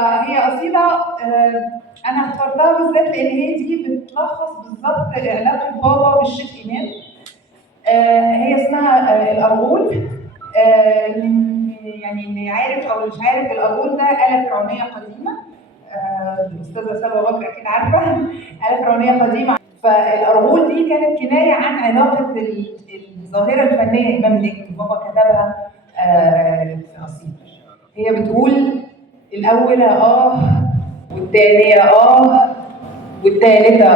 هي قصيدة أنا اخترتها بالذات لأن هي دي بتلخص بالظبط علاقة بابا بالشيخ إمام. هي اسمها الأرغول. يعني اللي عارف أو مش عارف، الأرغول ده آلة فرعونية قديمة. الأستاذة سلوى بكر أكيد عارفة. آلة فرعونية قديمة. فالأرغول دي كانت كناية عن علاقة الظاهرة الفنية إمام نجم. بابا كتبها في قصيدة. هي بتقول: الأولى والتانية والتالتة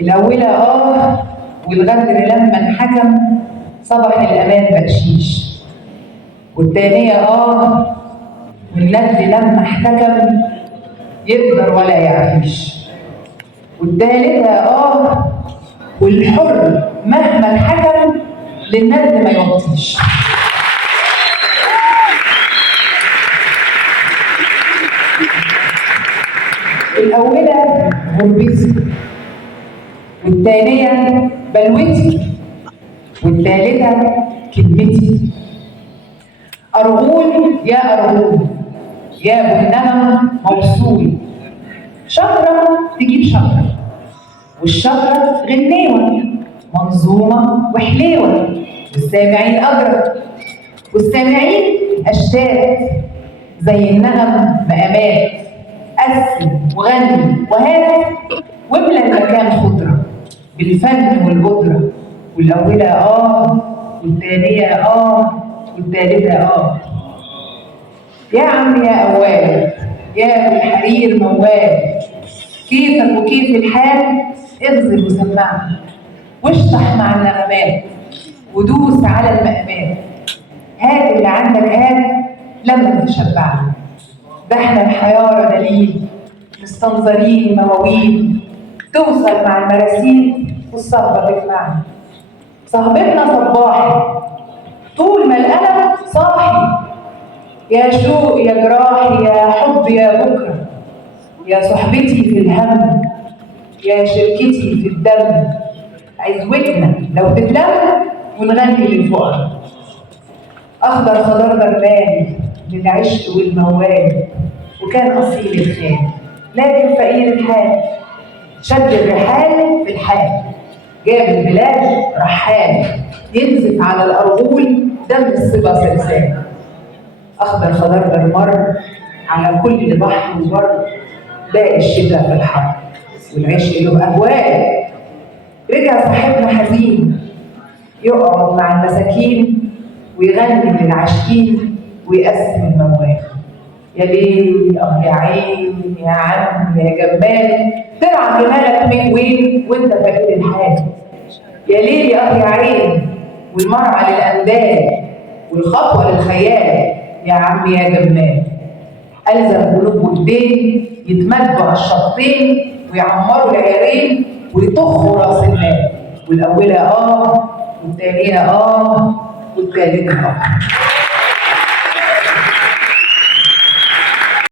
الأولى والغدر لما انحكم صبح الأمان بقشيش، والتانية والند لما احتكم يقدر ولا يعفيش، والتالتة والحر مهما اتحكم للند ما يوطيش. الأولى غربتي، والثانية بلوتي، والثالثة كلمتي. أرغول يا أرغول يا بالنغم موصول، شجرة تجيب شجرة، والشجرة غنيوة منظومة وحليوة، والسامعين أدرى، والسامعين أشتات زي النغم مقامات. قسم وغني وهات واملى المكان خضرة بالفن والقدرة، والأولى والثانية والثالثة يا عم يا أواب يا أبو الحرير موال، كيفك وكيف الحال اغزل وسمعني، واشطح مع النغمات ودوس على المقامات. هات اللي عندك هات لما تشبعني، ده احنا الحيارى دليل مستنظرين مواويل توصل مع المراسيل والصهبة تجمعنا. صهبتنا صباحي طول ما القلم صاحي، يا شوق يا جراحي يا حب يا بكرة، يا صحبتي في الهم يا شركتي في الدم. عزوتنا لو تتلم ونغني للفقراء. أخضر خضار برباني للعشق والموال، وكان أصيل الخال لكن فقير الحال. شد الرحال في الحال جاب البلاد رحال، ينزف على الأرغول دم الصبا سلسال. أخضر خضار برمر على كل بحر وبر، باقي الشتاء في الحر والعشق له أهوال. رجع صاحبنا حزين يقعد مع المساكين ويغني للعاشقين ويقسم الموال. يا ليل يا عين يا عم يا جمال، ترعى جمالك من وين وانت فقير الحال. يا ليل يا عين والمرعى للأندال والخطوة للخيال، يا عم يا جمال. ألزم قلوب ودين يتمدوا على الشطين ويعمروا العيارين ويطخوا راس المال، والأولى والثانية والثالثة